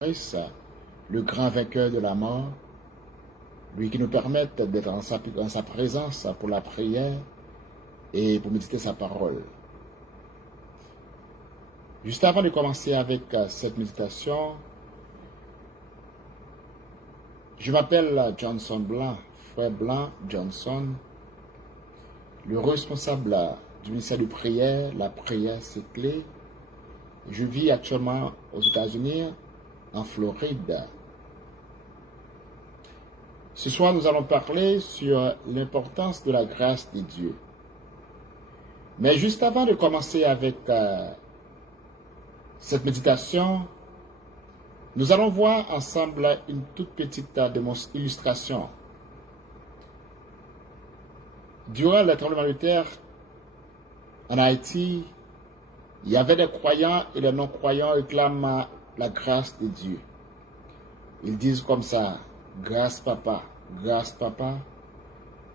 Christ, le grand vainqueur de la mort, lui qui nous permette d'être en sa présence pour la prière et pour méditer sa parole. Juste avant de commencer avec cette méditation, je m'appelle Johnson Blanc, frère Blanc Johnson, le responsable du ministère de prière. La prière, c'est clé. Je vis actuellement aux États-Unis, en Floride. Ce soir, nous allons parler sur l'importance de la grâce de Dieu. Mais juste avant de commencer avec cette méditation, nous allons voir ensemble une toute petite illustration. Durant le tremblement de terre en Haïti, il y avait des croyants et des non-croyants réclament la grâce de Dieu. Ils disent comme ça, grâce papa,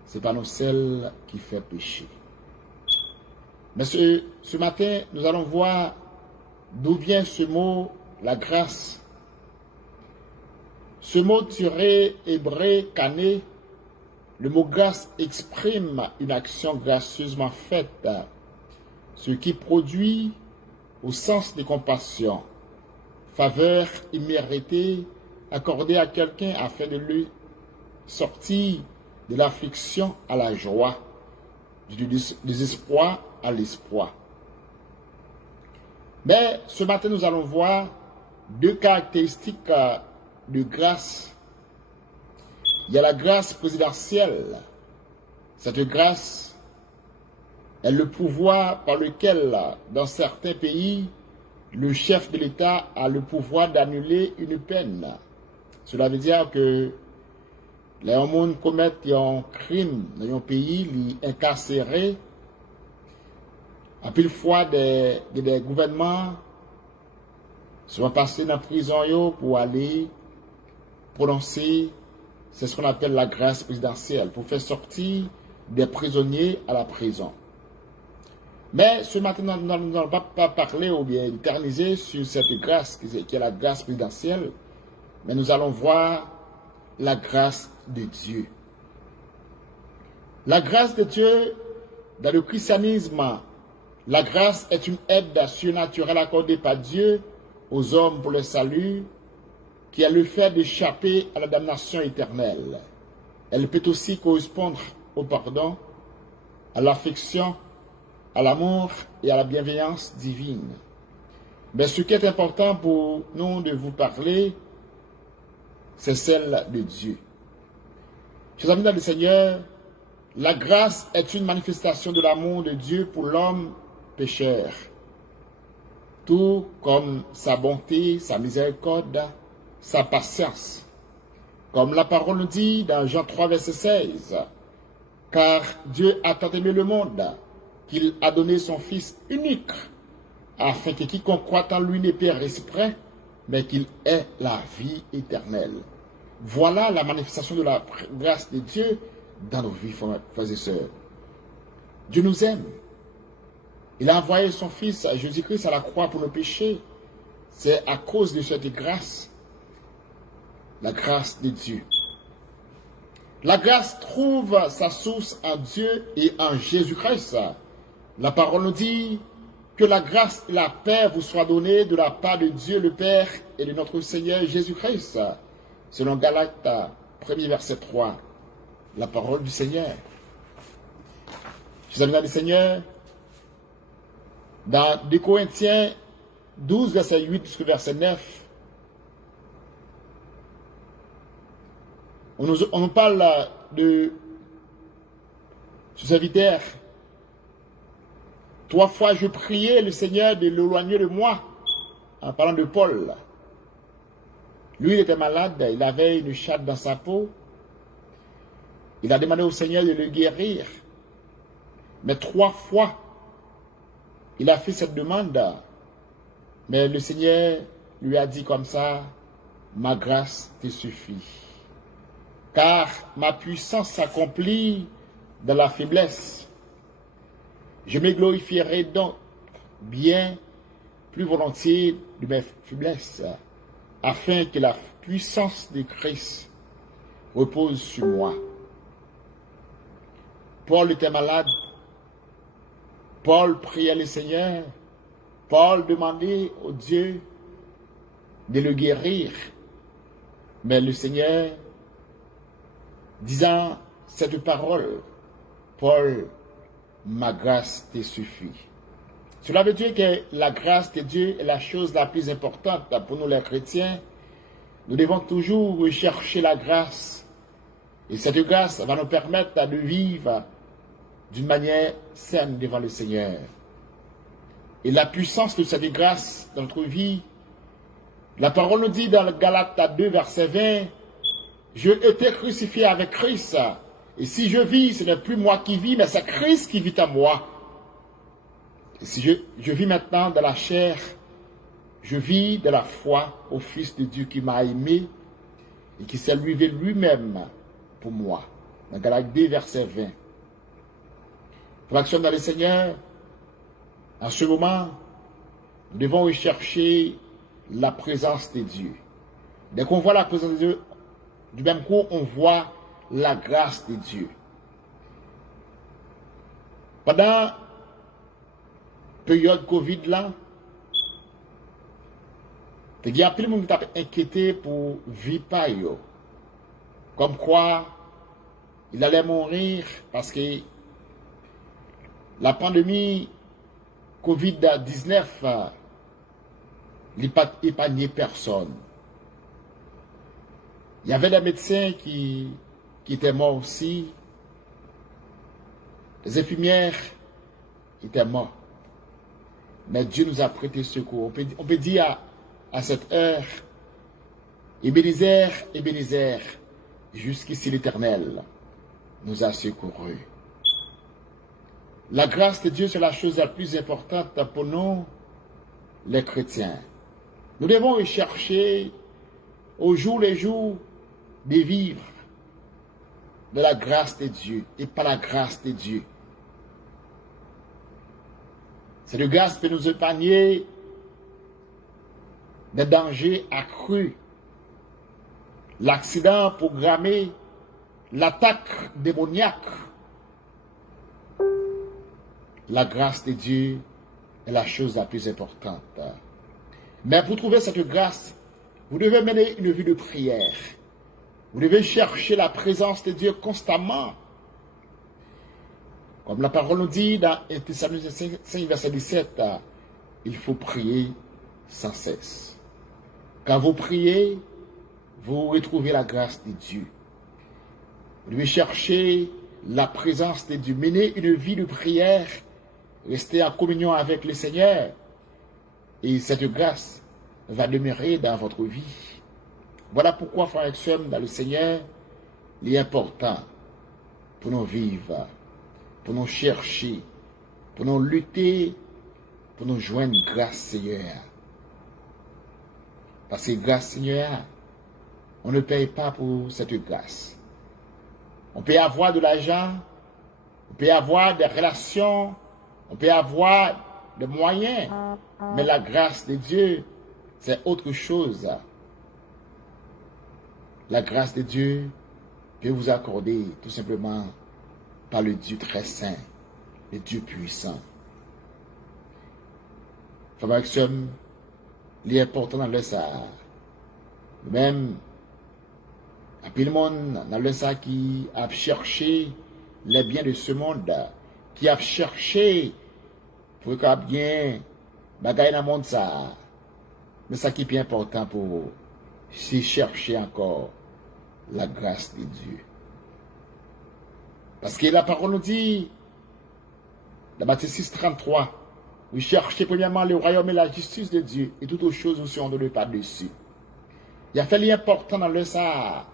c'est pas nous seuls qui fait pécher. Mais ce matin, nous allons voir d'où vient ce mot, la grâce. Ce mot tiré hébreu, cané, le mot grâce exprime une action gracieusement faite, ce qui produit au sens de compassion, faveur imméritée accordée à quelqu'un afin de lui sortir de l'affliction à la joie, du désespoir à l'espoir. Mais ce matin, nous allons voir deux caractéristiques de grâce. Il y a la grâce présidentielle. Cette grâce est le pouvoir par lequel, dans certains pays, le chef de l'État a le pouvoir d'annuler une peine. Cela veut dire que les gens commettent un crime dans un pays, ils incarcérés. À pile fois, des gouvernements sont passés dans la prison pour aller prononcer, c'est ce qu'on appelle la grâce présidentielle, pour faire sortir des prisonniers à la prison. Mais ce matin, nous n'allons pas parler ou bien éterniser sur cette grâce qui est la grâce présidentielle, mais nous allons voir la grâce de Dieu. La grâce de Dieu, dans le christianisme, la grâce est une aide surnaturelle accordée par Dieu aux hommes pour le salut, qui a le fait d'échapper à la damnation éternelle. Elle peut aussi correspondre au pardon, à l'affection, à l'amour et à la bienveillance divine. Mais ce qui est important pour nous de vous parler, c'est celle de Dieu. Chers amis dans le Seigneur, la grâce est une manifestation de l'amour de Dieu pour l'homme pécheur. Tout comme sa bonté, sa miséricorde, sa patience. Comme la parole nous dit dans Jean 3, verset 16, « Car Dieu a tant aimé le monde, qu'il a donné son Fils unique, afin que quiconque croit en lui ne périsse point, mais qu'il ait la vie éternelle. » Voilà la manifestation de la grâce de Dieu dans nos vies, frères et sœurs. Dieu nous aime. Il a envoyé son Fils, Jésus-Christ, à la croix pour nos péchés. C'est à cause de cette grâce, la grâce de Dieu. La grâce trouve sa source en Dieu et en Jésus-Christ. La parole nous dit que la grâce et la paix vous soient données de la part de Dieu le Père et de notre Seigneur Jésus-Christ. Selon Galates 1er verset 3, la parole du Seigneur. Chers amis du Seigneur, dans 2 Corinthiens 12, verset 8 jusqu'au verset 9, on nous parle de ce serviteur. 3 fois je priais le Seigneur de l'éloigner de moi, en parlant de Paul. Lui, il était malade, il avait une chatte dans sa peau. Il a demandé au Seigneur de le guérir. Mais 3 fois, il a fait cette demande. Mais le Seigneur lui a dit comme ça, « Ma grâce te suffit. Car ma puissance s'accomplit dans la faiblesse. Je me glorifierai donc bien plus volontiers de mes faiblesses, afin que la puissance de Christ repose sur moi. Paul était malade. Paul priait le Seigneur. Paul demandait au Dieu de le guérir. Mais le Seigneur, disant cette parole, Paul, ma grâce te suffit. Cela veut dire que la grâce de Dieu est la chose la plus importante pour nous les chrétiens. Nous devons toujours rechercher la grâce. Et cette grâce va nous permettre de vivre d'une manière saine devant le Seigneur. Et la puissance de cette grâce dans notre vie, la parole nous dit dans le Galates 2, verset 20, « Je été crucifié avec Christ, et si je vis, ce n'est plus moi qui vis, mais c'est Christ qui vit en moi. Et si je vis maintenant dans la chair, je vis de la foi au Fils de Dieu qui m'a aimé et qui s'est livré lui-même pour moi. » Dans Galates 2, verset 20. L'action dans le Seigneur, en ce moment, nous devons rechercher la présence de Dieu. Dès qu'on voit la présence de Dieu, du même coup, on voit la grâce de Dieu. Pendant la période Covid là, il y a plein de monde qui t'a inquiété pour vivre pas yo. Comme quoi, il allait mourir parce que la pandémie Covid-19 n'a pas épargné personne. Il y avait des médecins qui étaient morts aussi. Les infirmières qui étaient morts. Mais Dieu nous a prêté secours. On peut dire à cette heure, Ebenezer, Ebenezer, jusqu'ici l'Éternel nous a secourus. La grâce de Dieu, c'est la chose la plus importante pour nous, les chrétiens. Nous devons rechercher au jour le jour de vivre de la grâce de Dieu et par la grâce de Dieu. Cette grâce peut nous épargner des dangers accrus, l'accident programmé, l'attaque démoniaque. La grâce de Dieu est la chose la plus importante. Mais pour trouver cette grâce, vous devez mener une vie de prière. Vous devez chercher la présence de Dieu constamment. Comme la parole nous dit dans Thessaloniciens 5, verset 17, il faut prier sans cesse. Quand vous priez, vous retrouvez la grâce de Dieu. Vous devez chercher la présence de Dieu, mener une vie de prière, rester en communion avec le Seigneur. Et cette grâce va demeurer dans votre vie. Voilà pourquoi, frères et sœurs, dans le Seigneur, il est important pour nous vivre, pour nous chercher, pour nous lutter, pour nous joindre grâce, Seigneur. Parce que grâce, Seigneur, on ne paye pas pour cette grâce. On peut avoir de l'argent, on peut avoir des relations, on peut avoir des moyens, mais la grâce de Dieu, c'est autre chose. La grâce de Dieu peut vous accorder tout simplement par le Dieu très saint, le Dieu puissant. Frères et sœurs, il est important dans le ça. Même, il y a le monde dans le ça qui a cherché les biens de ce monde, qui a cherché pour qu'il y ait bien bagaille dans le monde ça. Mais ça qui est bien important pour vous, c'est chercher encore la grâce de Dieu. Parce que la parole nous dit, dans Matthieu 6, 33, vous cherchez premièrement le royaume et la justice de Dieu, et toutes autres choses vous seront données par-dessus. Il y a fait l'important dans le ça,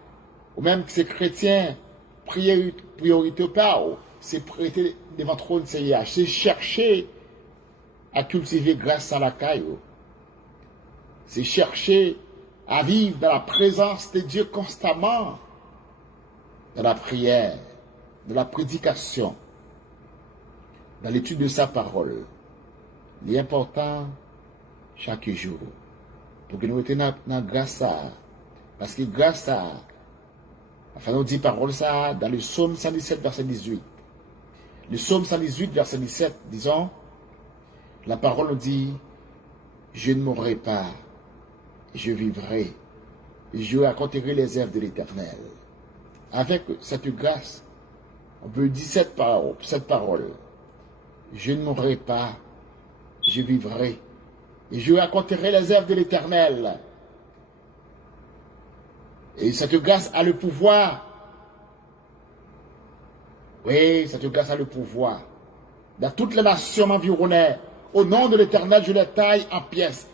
ou même que ces chrétiens, priorité au Père, c'est prêter devant le trône Seigneur, c'est chercher à cultiver grâce à la caille, c'est chercher à vivre dans la présence de Dieu constamment, dans la prière, dans la prédication, dans l'étude de sa parole. Il est important chaque jour pour que nous étions dans grâce à. Parce que grâce à. Enfin, on dit parole ça dans le psaume 117, verset 18. Le psaume 118, verset 17, disons, la parole nous dit, je ne mourrai pas, je vivrai, je raconterai les œuvres de l'Éternel. Avec cette grâce, on peut dire cette parole, je ne mourrai pas, je vivrai, et je raconterai les œuvres de l'Éternel. Et cette grâce a le pouvoir. Oui, cette grâce a le pouvoir. Dans toutes les nations environnantes, au nom de l'Éternel, je les taille en pièces.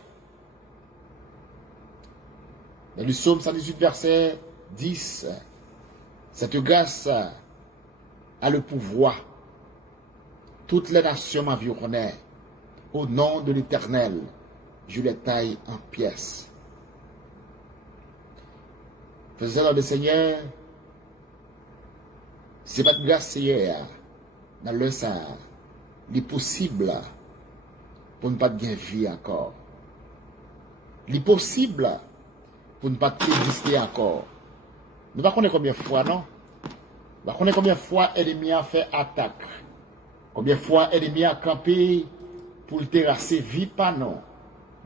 Dans le psaume 118, verset 10, cette grâce a le pouvoir. Toutes les nations environnantes, au nom de l'Éternel, je les taille en pièces. Faisons le Seigneur, c'est pas de grâce, Seigneur, dans le ça, il est possible pour ne pas gagner vie encore. Il est possible pour ne pas exister encore. Nous ne connaissons pas combien de fois, non? Nous ne connaissons pas combien de fois l'ennemi a fait attaque. Combien de fois l'ennemi a campé pour le terrasser vie, pas non.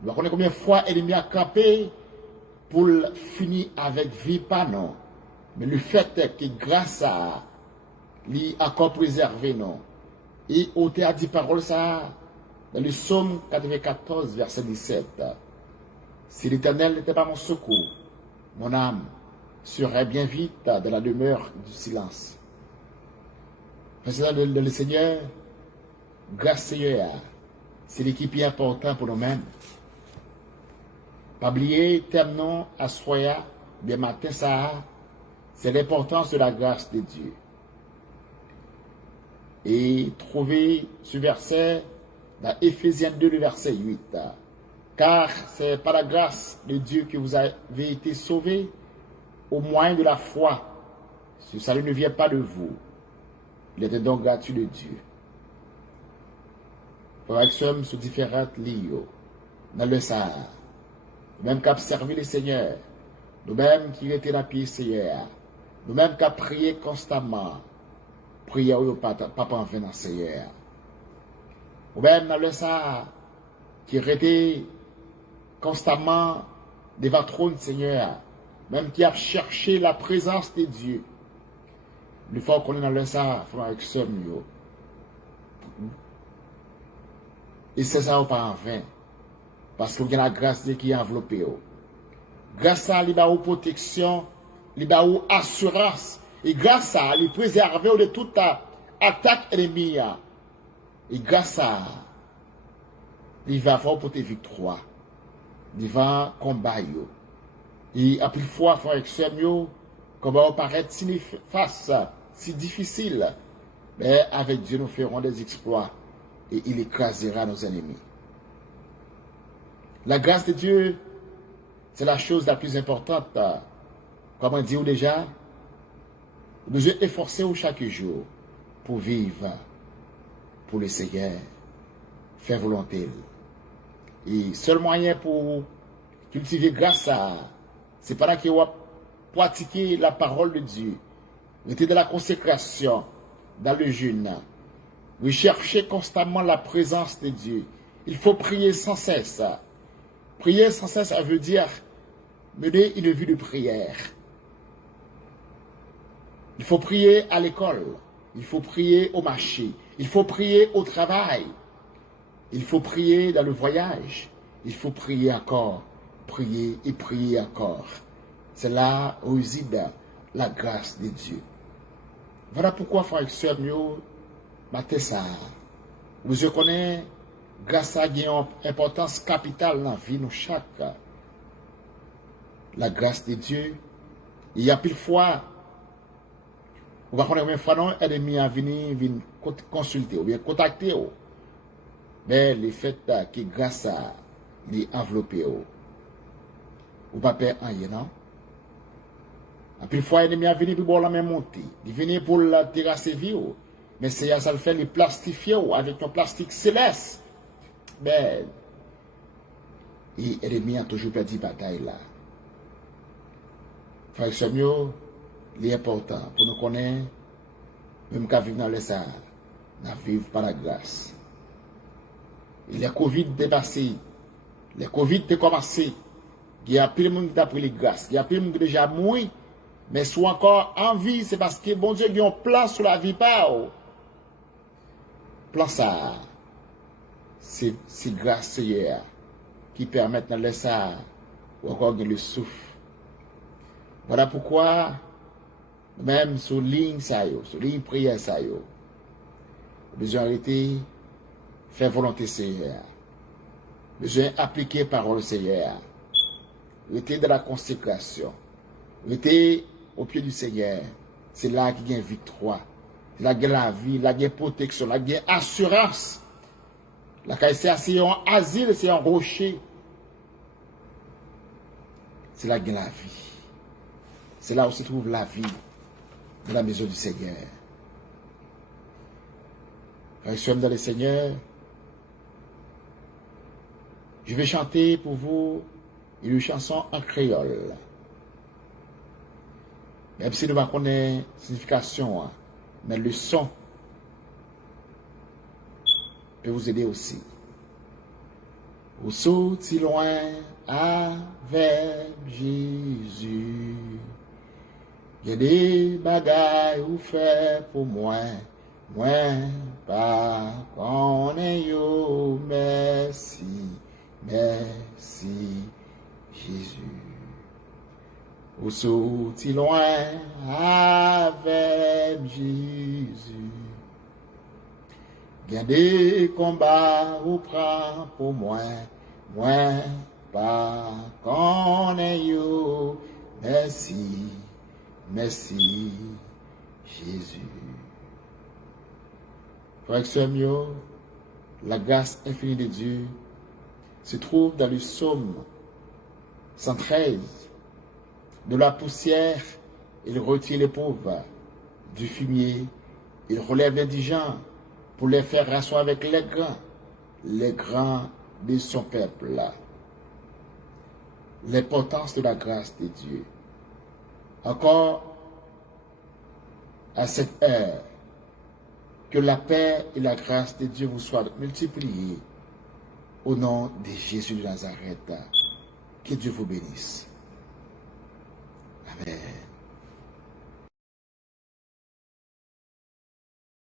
Nous ne connaissons pas combien de fois l'ennemi a campé pour finir avec vie, pas non. Mais le fait est que grâce à lui encore préservé, non. Et on t'a dit parole ça dans le psaume 94, verset 17. Si l'Éternel n'était pas mon secours, mon âme serait bien vite dans la demeure du silence. Président le Seigneur, grâce Seigneur, c'est l'équipe important pour nous-mêmes. Pas oublier, terminons à soya, bien matin ça, c'est l'importance de la grâce de Dieu. Et trouver ce verset dans Éphésiens 2, le verset 8. Car c'est par la grâce de Dieu que vous avez été sauvés au moyen de la foi. Ce salut ne vient pas de vous. Il est donc gratuit de Dieu. Pour que nous sur différentes lignes, dans le Sahara, nous-mêmes qui avons servi le Seigneur, nous-mêmes qui étions dans le pied Seigneur, nous-mêmes qui avons prié constamment, prier au Papa en venant Seigneur. Nous-mêmes dans le Sahara, qui étaient constamment devant le trône Seigneur, même qui a cherché la présence de Dieu. Le fois qu'on est dans le Sahara, il faut avec ce mieux. Et c'est ça pas en vain. Parce qu'il y a la grâce de Dieu qui est enveloppée. Grâce à la protection, la assurance. Et grâce à lui préserver de toute attaque ennemie. Et grâce à il va avoir pour tes victoires. Il va combattre. Et à plus fois, il faut exprimer comment on paraît si face, si difficile. Mais avec Dieu, nous ferons des exploits. Et il écrasera nos ennemis. La grâce de Dieu, c'est la chose la plus importante. Comme on dit déjà, nous devons efforcer chaque jour pour vivre pour le Seigneur, faire volonté. Et seul moyen pour cultiver grâce à, c'est par là qu'il va pratiquer la parole de Dieu, rester dans la consécration, dans le jeûne. Rechercher constamment la présence de Dieu. Il faut prier sans cesse. Prier sans cesse, ça veut dire mener une vie de prière. Il faut prier à l'école. Il faut prier au marché. Il faut prier au travail. Il faut prier dans le voyage. Il faut prier encore. Prier et prier encore. C'est là où réside la grâce de Dieu. Voilà pourquoi, frère et sœur, matin ça, vous connaissez, grâce à une importance capitale dans la vie, nous chaque. La grâce de Dieu, il y a pile fois, vous ne connaissez combien de fois non, l'ennemi a venir consulter ou bien contacter. Mais le fait que grâce à les envelopper, vous ne pouvez pas rien, non? À pile fois, l'ennemi a venu pour la même montée, il vient pour la terrasser vie. Mais c'est ça le fait les plastifier avec un plastique céleste. Mais Et l'ennemi a toujours perdu la bataille là. Frère Samuel, il est important pour nous connaître, même qu'à vivre dans le Sahara, nous vivons par la grâce. Et les Covid dépassés, les Covid ont commencé, il y a plus de monde qui a pris les grâces, il y a plus de monde qui déjà mort, mais soit encore en vie, c'est parce que bon Dieu a un plan sur la vie par plan ça, c'est grâce Seigneur qui permettent dans le Sahara ou encore de le souffle. Voilà pourquoi, même sur ligne sur ligne prière ça yo, besoin d'arrêter, faire volonté Seigneur, besoin d'appliquer parole Seigneur, rester dans la consécration, rester au pied du Seigneur, c'est là qu'il y a une victoire, c'est là qu'il y a la vie, là qu'il y a protection, là qu'il y a assurance, là qu'il y a un asile, c'est un rocher, c'est là qu'il y a la vie. C'est là où se trouve la vie dans la maison du Seigneur. Quand je suis dans le Seigneur, je vais chanter pour vous une chanson en créole. Même si nous ne connaissons pas la signification, mais le son peut vous aider aussi. Vous sortez loin avec Jésus. Il y a des bagailles ou fait pour moi pas qu'on est yo, merci, merci, Jésus. Vous sortez loin avec Jésus. Il y a des combats ou prend pour moi pas qu'on est yo, merci. Merci, Jésus. Frère Samuel, la grâce infinie de Dieu se trouve dans le psaume 113. De la poussière, il retire les pauvres. Du fumier, il relève les indigents pour les faire rasseoir avec les grands de son peuple. L'importance de la grâce de Dieu. Encore à cette heure, que la paix et la grâce de Dieu vous soient multipliées au nom de Jésus de Nazareth. Que Dieu vous bénisse. Amen.